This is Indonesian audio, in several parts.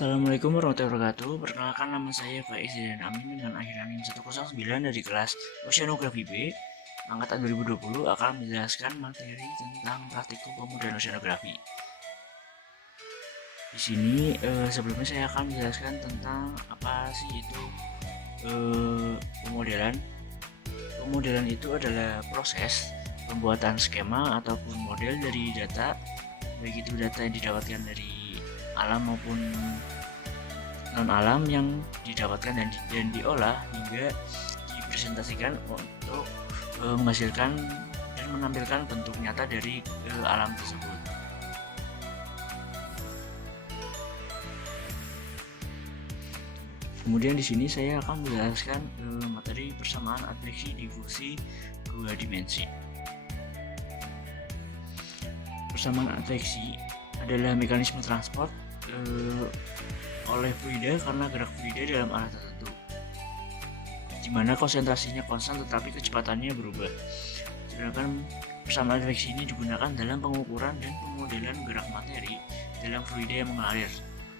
Assalamualaikum warahmatullahi wabarakatuh. Perkenalkan, nama saya Faiz dan Amin dengan akhir anin 109 dari kelas Oceanografi B angkatan 2020 akan menjelaskan materi tentang praktikum pemodelan oceanografi. Di sini sebelumnya saya akan menjelaskan tentang apa sih itu pemodelan. Pemodelan itu adalah proses pembuatan skema ataupun model dari data, baik itu data yang didapatkan dari alam maupun non alam yang didapatkan dan diolah hingga dipresentasikan untuk menghasilkan dan menampilkan bentuk nyata dari alam tersebut. Kemudian di sini saya akan menjelaskan materi persamaan adveksi difusi dua dimensi. Persamaan adveksi adalah mekanisme transport oleh fluida karena gerak fluida dalam arah tertentu, di mana konsentrasinya konstan tetapi kecepatannya berubah. Sedangkan persamaan adveksi ini digunakan dalam pengukuran dan pemodelan gerak materi dalam fluida yang mengalir.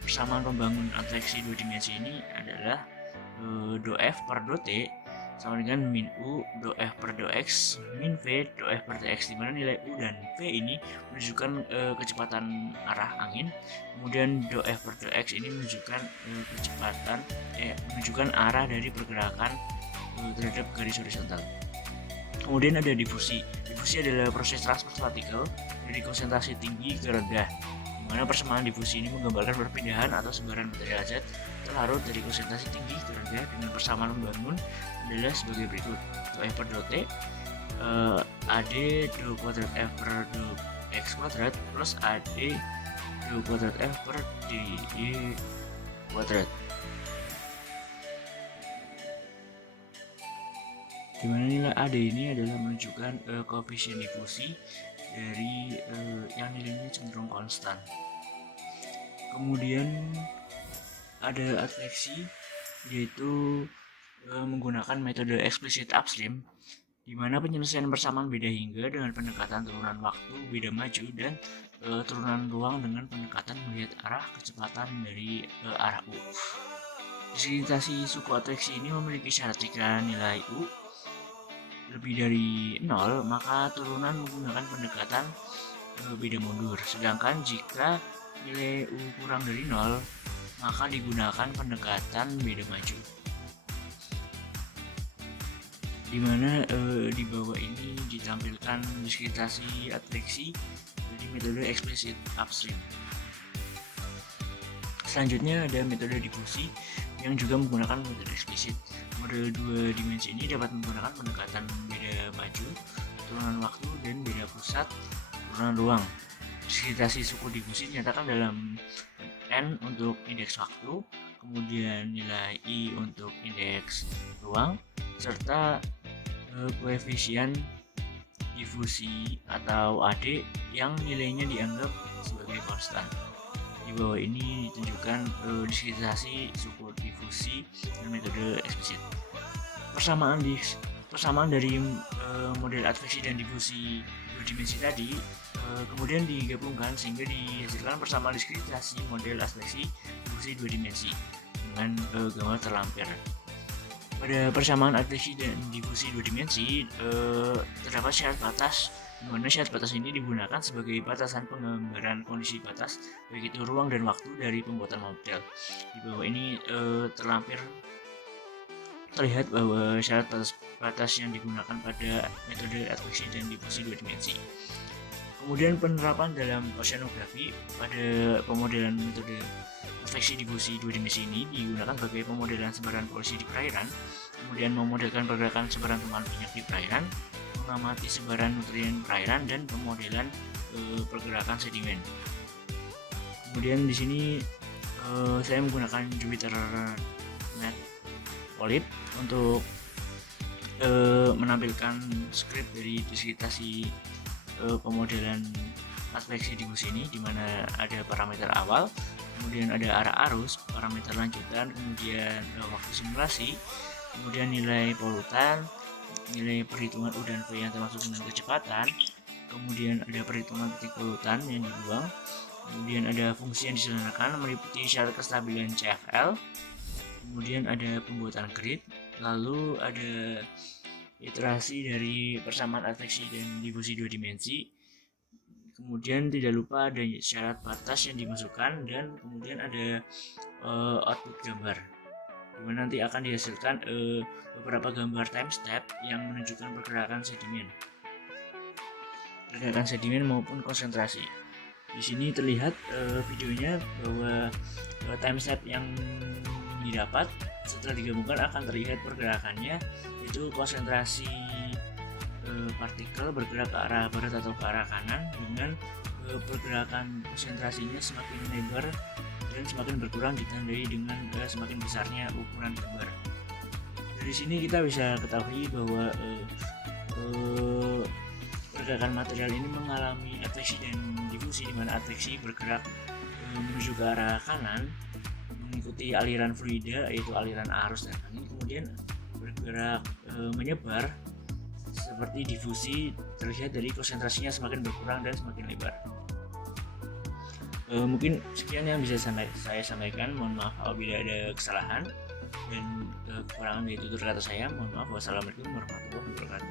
Persamaan pembangun adveksi dua dimensi ini adalah do F per do T sama dengan min U do F per do X min V do F per Tx, di mana nilai U dan V ini menunjukkan kecepatan arah angin, kemudian do F per do X ini menunjukkan menunjukkan arah dari pergerakan terhadap garis horizontal. Kemudian ada difusi. Difusi adalah proses transfer partikel dari konsentrasi tinggi ke rendah, di mana persamaan difusi ini menggambarkan perpindahan atau sebaran material zat terlarut dari konsentrasi tinggi ke rendah dengan persamaan membangun adalah sebagai berikut: do F per do T AD do kuadrat F per do X kuadrat plus AD do kuadrat F per DY kuadrat, dimana nilai AD ini adalah menunjukkan koefisien difusi dari yang nilainya cenderung konstan. Kemudian ada adveksi, yaitu menggunakan metode eksplisit upstream, di mana penyelesaian persamaan beda hingga dengan pendekatan turunan waktu beda maju dan turunan ruang dengan pendekatan melihat arah kecepatan dari arah U. Diskriminasi suku adveksi ini memiliki syarat jika nilai U lebih dari 0, maka turunan menggunakan pendekatan beda mundur. Sedangkan jika nilai U kurang dari 0, maka digunakan pendekatan beda maju. Dimana di bawah ini ditampilkan diskriminasi adveksi dari metode eksplisit upstream. Selanjutnya ada metode difusi yang juga menggunakan metode eksplisit. Model dua dimensi ini dapat menggunakan pendekatan beda maju, turunan waktu, dan beda pusat, turunan ruang. Diskriminasi suku difusi dinyatakan dalam N untuk indeks waktu, kemudian nilai I untuk indeks ruang, serta koefisien difusi atau AD yang nilainya dianggap sebagai konstan. Di bawah ini ditunjukkan diskriminasi suku difusi dan metode eksplisit. Persamaan dari model adveksi dan difusi dua dimensi tadi kemudian digabungkan sehingga dihasilkan persamaan diskriminasi model adveksi difusi dua dimensi dengan gambar terlampir. Pada persamaan adveksi dan difusi dua dimensi terdapat syarat batas, di mana syarat batas ini digunakan sebagai batasan penggambaran kondisi batas baik itu ruang dan waktu dari pembuatan model. Di bawah ini terlihat bahwa syarat batas yang digunakan pada metode adveksi dan difusi dua dimensi. Kemudian penerapan dalam oceanografi pada pemodelan metode adveksi difusi dua dimensi ini digunakan sebagai pemodelan sebaran polusi di perairan, kemudian memodelkan pergerakan sebaran temuan minyak di perairan, mengamati sebaran nutrien perairan, dan pemodelan pergerakan sedimen. Kemudian di sini saya menggunakan Jupyter Matplotlib untuk menampilkan skrip dari diskriminasi pemodelan adveksi difusi ini, di mana ada parameter awal, kemudian ada arah arus, parameter lanjutan, kemudian waktu simulasi, kemudian nilai polutan, nilai perhitungan U dan V yang termasuk dengan kecepatan, kemudian ada perhitungan titik polutan yang dibuang, Kemudian ada fungsi yang disederhanakan meliputi syarat kestabilan CFL. Kemudian ada pembuatan grid, lalu ada iterasi dari persamaan adveksi dan difusi dua dimensi. Kemudian tidak lupa ada syarat batas yang dimasukkan, dan kemudian ada output gambar, dimana nanti akan dihasilkan beberapa gambar time step yang menunjukkan pergerakan sedimen maupun konsentrasi. Di sini terlihat videonya bahwa time step yang didapat setelah digabungkan akan terlihat pergerakannya, yaitu konsentrasi partikel bergerak ke arah barat atau ke arah kanan dengan pergerakan konsentrasinya semakin lebar dan semakin berkurang ditandai dengan semakin besarnya ukuran gambar. Dari sini kita bisa ketahui bahwa pergerakan material ini mengalami adveksi dan difusi, di mana adveksi bergerak menuju ke arah kanan mengikuti aliran fluida, yaitu aliran arus dan angin, kemudian bergerak menyebar seperti difusi terlihat dari konsentrasinya semakin berkurang dan semakin lebar. Mungkin sekian yang bisa saya sampaikan. Mohon maaf apabila ada kesalahan dan kekurangan dari tutur kata saya. Mohon maaf. Wassalamualaikum warahmatullahi wabarakatuh.